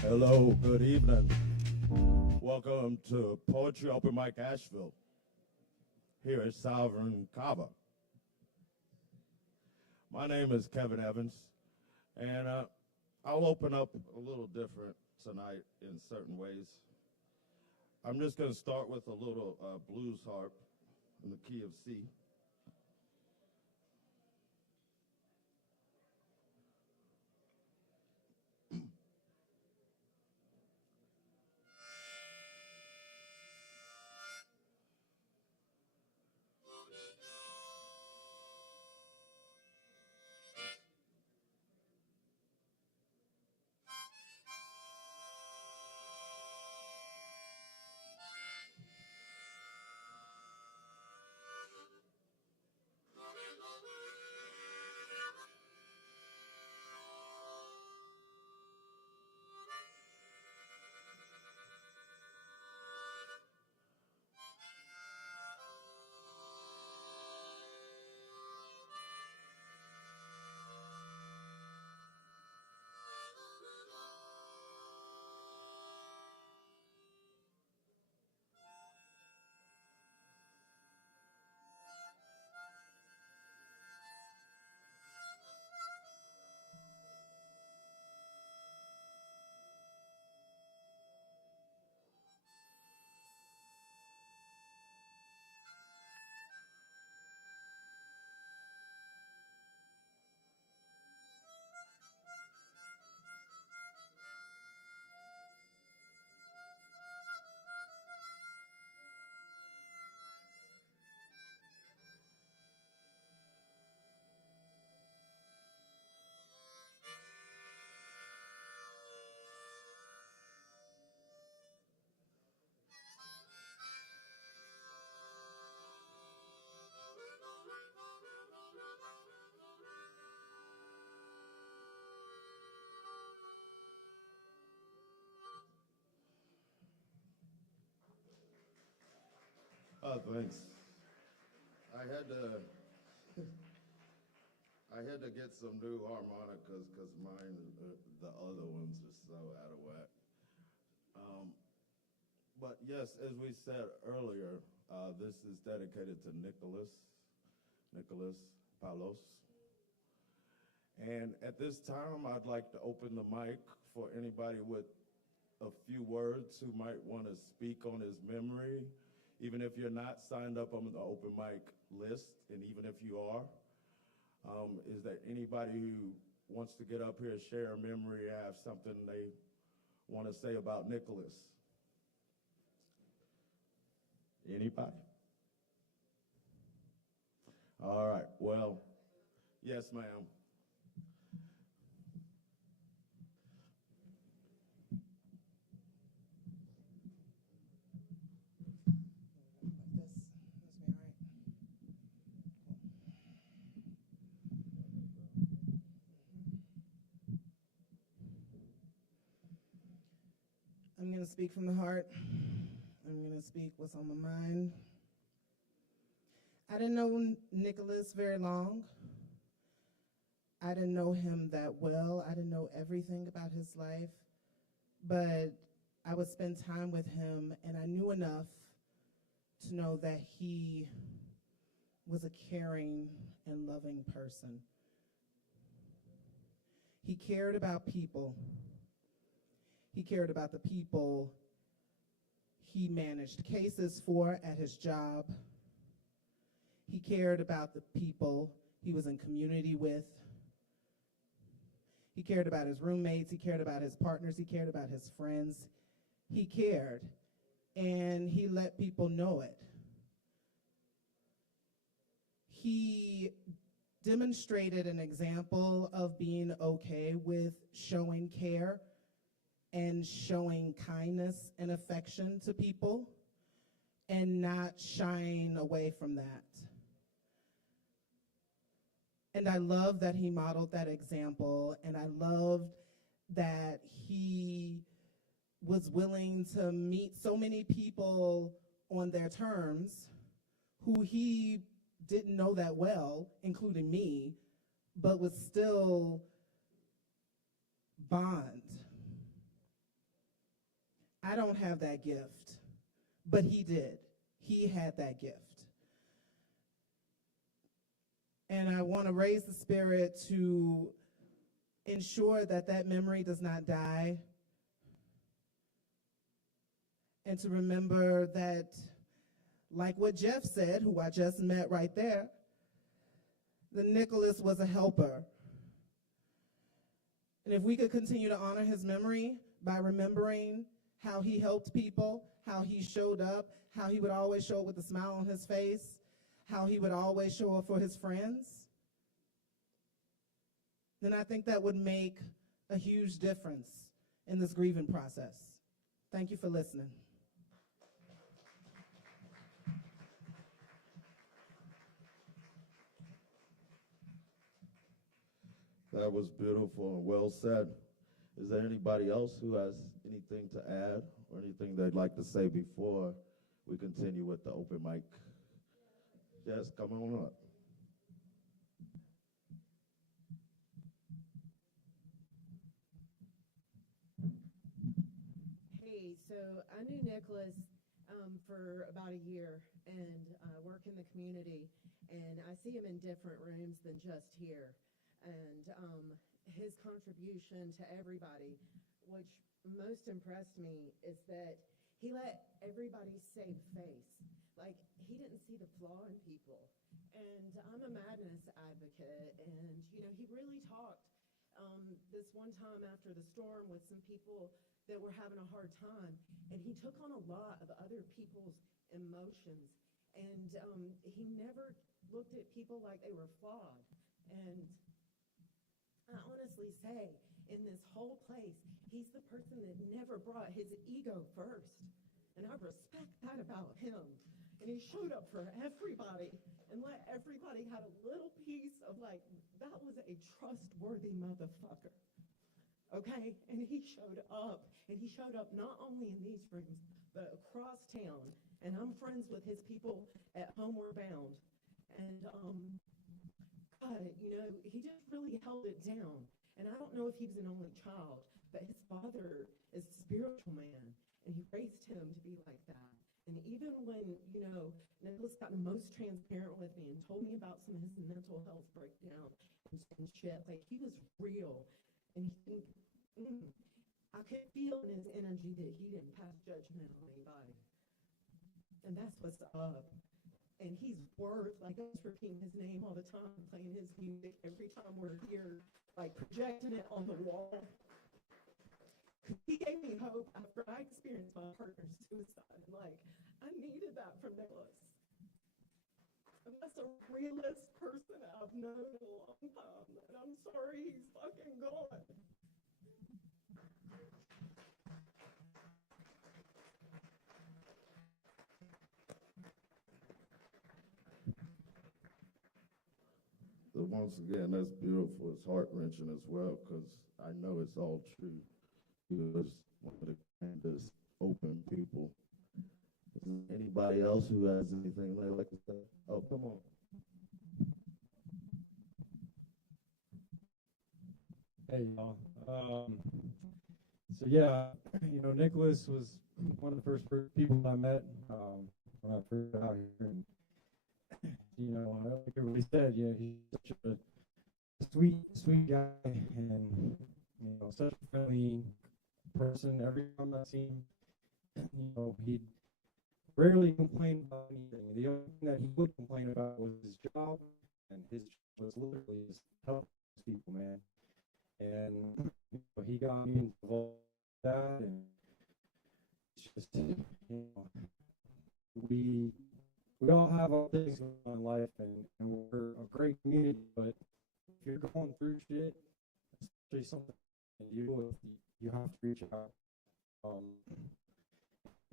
Hello, good evening. Welcome to Poetry Open Mic Asheville, here at Sovereign Kava. My name is Kevin Evans, and I'll open up a little different tonight in certain ways. I'm just going to start with a little blues harp in the key of C. Thanks. I had to I had to get some new harmonicas because mine, the other ones, are so out of whack. But yes, as we said earlier, this is dedicated to Nicholas Palos. And at this time, I'd like to open the mic for anybody with a few words who might want to speak on his memory, even if you're not signed up on the open mic list, and even if you are. Is there anybody who wants to get up here, share a memory, have something they want to say about Nicholas? Anybody? All right, well, yes, ma'am. I'm going to speak from the heart. I'm going to speak what's on my mind. I didn't know Nicholas very long. I didn't know him that well. I didn't know everything about his life. But I would spend time with him, and I knew enough to know that he was a caring and loving person. He cared about people. He cared about the people he managed cases for at his job. He cared about the people he was in community with. He cared about his roommates. He cared about his partners. He cared about his friends. He cared, and he let people know it. He demonstrated an example of being okay with showing care and showing kindness and affection to people and not shying away from that. And I love that he modeled that example, and I loved that he was willing to meet so many people on their terms who he didn't know that well, including me, but would still bond. I don't have that gift, but he did. He had that gift. And I want to raise the spirit to ensure that that memory does not die, and to remember that, like what Jeff said, who I just met right there, that Nicholas was a helper. And if we could continue to honor his memory by remembering how he helped people, how he showed up, how he would always show up with a smile on his face, how he would always show up for his friends, then I think that would make a huge difference in this grieving process. Thank you for listening. That was beautiful and well said. Is there anybody else who has anything to add or anything they'd like to say before we continue with the open mic? Yes, come on up. Hey, so I knew Nicholas for about a year and work in the community, and I see him in different rooms than just here. And his contribution to everybody, which most impressed me, is that he let everybody save face. Like, he didn't see the flaw in people. And I'm a madness advocate, and, he really talked this one time after the storm with some people that were having a hard time, and he took on a lot of other people's emotions. And he never looked at people like they were flawed. And I honestly say, in this whole place, he's the person that never brought his ego first. And I respect that about him. And he showed up for everybody and let everybody have a little piece of, like, that was a trustworthy motherfucker. Okay? And he showed up. And he showed up not only in these rooms, but across town. And I'm friends with his people at Homeward Bound. And, God, he just really held it down. And I don't know if he was an only child, but his father is a spiritual man, and he raised him to be like that. And even when, Nicholas got the most transparent with me and told me about some of his mental health breakdown and shit, like, he was real. And I could feel in his energy that he didn't pass judgment on anybody. And that's what's up. And he's worth, like, us repeating his name all the time, playing his music every time we're here, like, projecting it on the wall. He gave me hope after I experienced my partner's suicide. And, like, I needed that from Nicholas. And that's the realest person I've known in a long time. And I'm sorry he's fucking gone. Once again, that's beautiful. It's heart-wrenching as well, because I know it's all true. He was one of the kindest, open people. Is there anybody else who has anything they'd like to say? Oh, come on. Hey, y'all. So yeah, Nicholas was one of the first people I met when I first got out here, and like everybody said, he's such a sweet guy, and such a friendly person. Every time I see him, he'd rarely complain about anything. The only thing that he would complain about was his job, and his job was literally just helping people, man. And he got me involved with that, and it's just we all have all things going on in life, and we're a great community, but if you're going through shit, especially something you deal with, you have to reach out.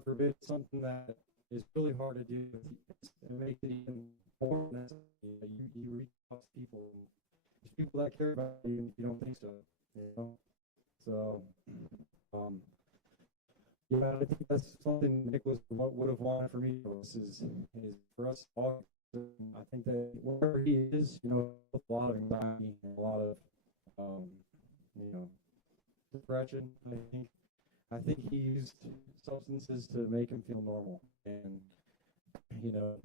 Forbid something that is really hard to do, it makes it even more necessary. You reach out to people. There's people that care about you if you don't think so, So, I think that's something Nicholas would have wanted for me. Is for us all. I think that wherever he is, a lot of anxiety and a scratching. I think he used substances to make him feel normal, and you know,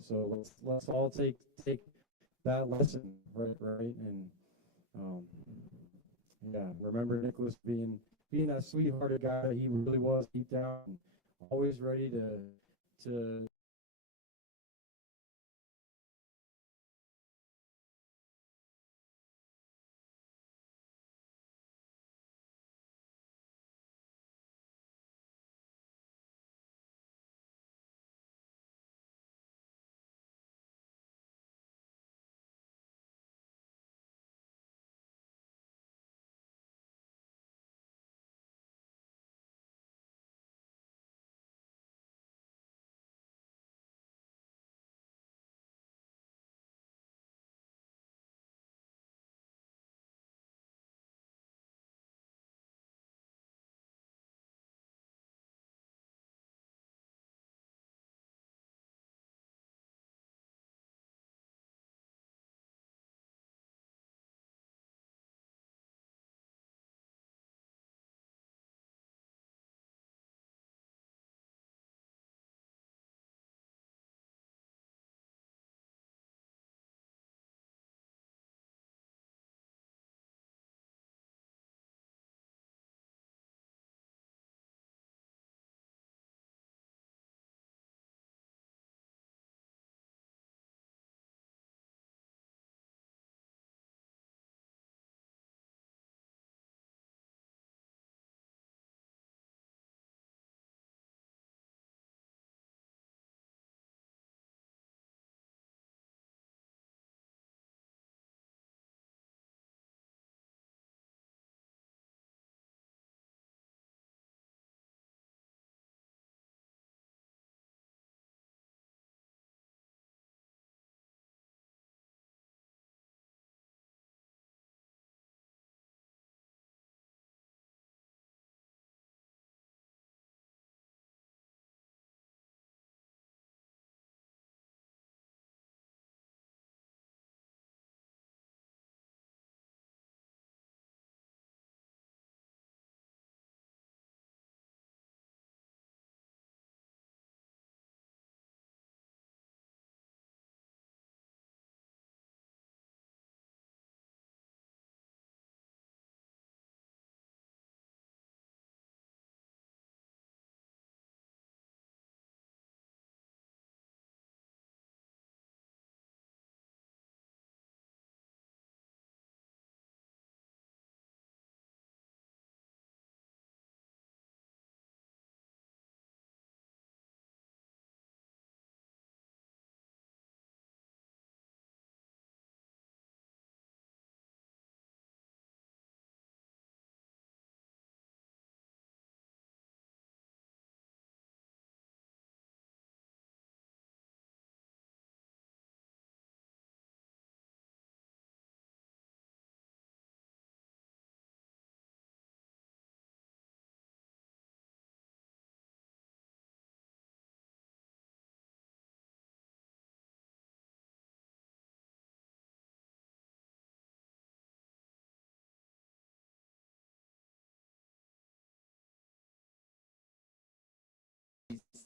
so let's all take that lesson, right, and um, yeah, remember Nicholas being that sweethearted guy that he really was deep down, always ready to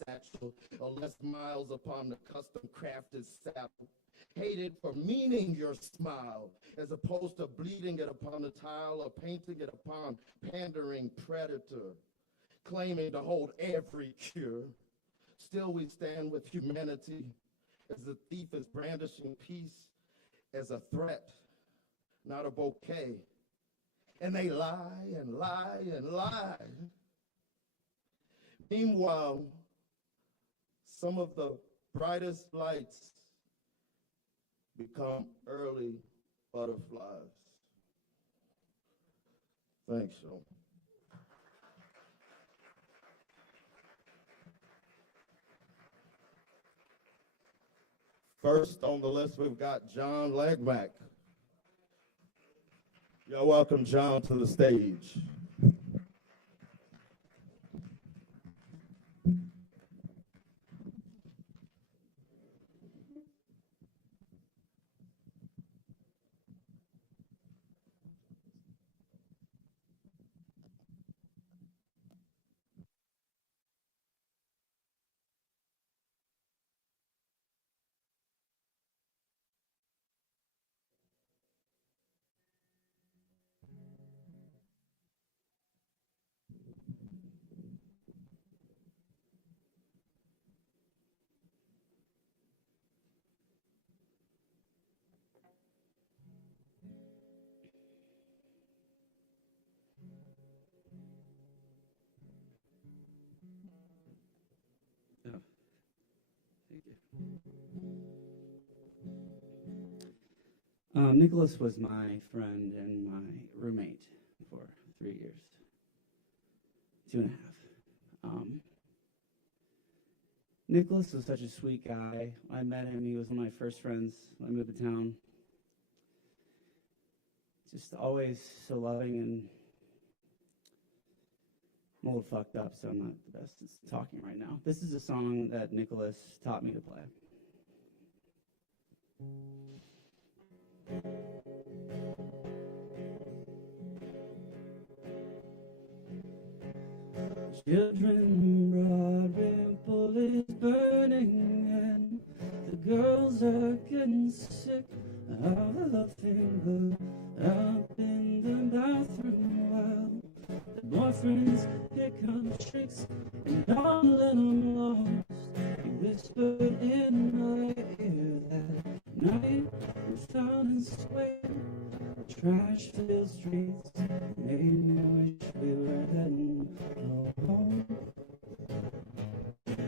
satchel, or less miles upon the custom crafted saddle. Hated for meaning your smile, as opposed to bleeding it upon the tile or painting it upon pandering predator, claiming to hold every cure. Still we stand with humanity, as the thief is brandishing peace as a threat, not a bouquet. And they lie and lie and lie. Meanwhile, some of the brightest lights become early butterflies. Thanks, Sean. First on the list, we've got John Legmack. You're welcome, John, to the stage. Nicholas was my friend and my roommate for 3 years, 2.5. Nicholas was such a sweet guy. I met him. He was one of my first friends when I moved to town. Just always so loving, and I'm a little fucked up, so I'm not the best at talking right now. This is a song that Nicholas taught me to play. Children, broad ripple is burning, and the girls are getting sick of the finger up in the bathroom while the boyfriends pick up tricks and all let them lost. He whispered in my ear that night we found his way. Trash-filled streets made me wish we were heading home.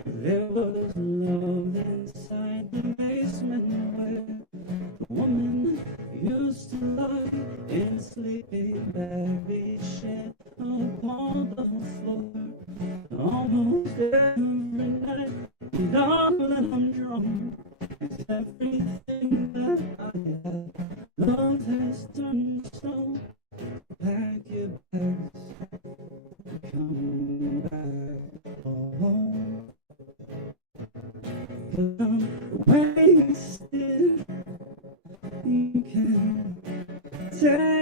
There was love inside the basement where the woman used to lie in a sleeping bag we shared upon the floor. Almost every night, and darling, I'm drunk. It's everything that I have. Love has turned to stone. Pack your bags, come back home. 'Cause I'm wasted. You can take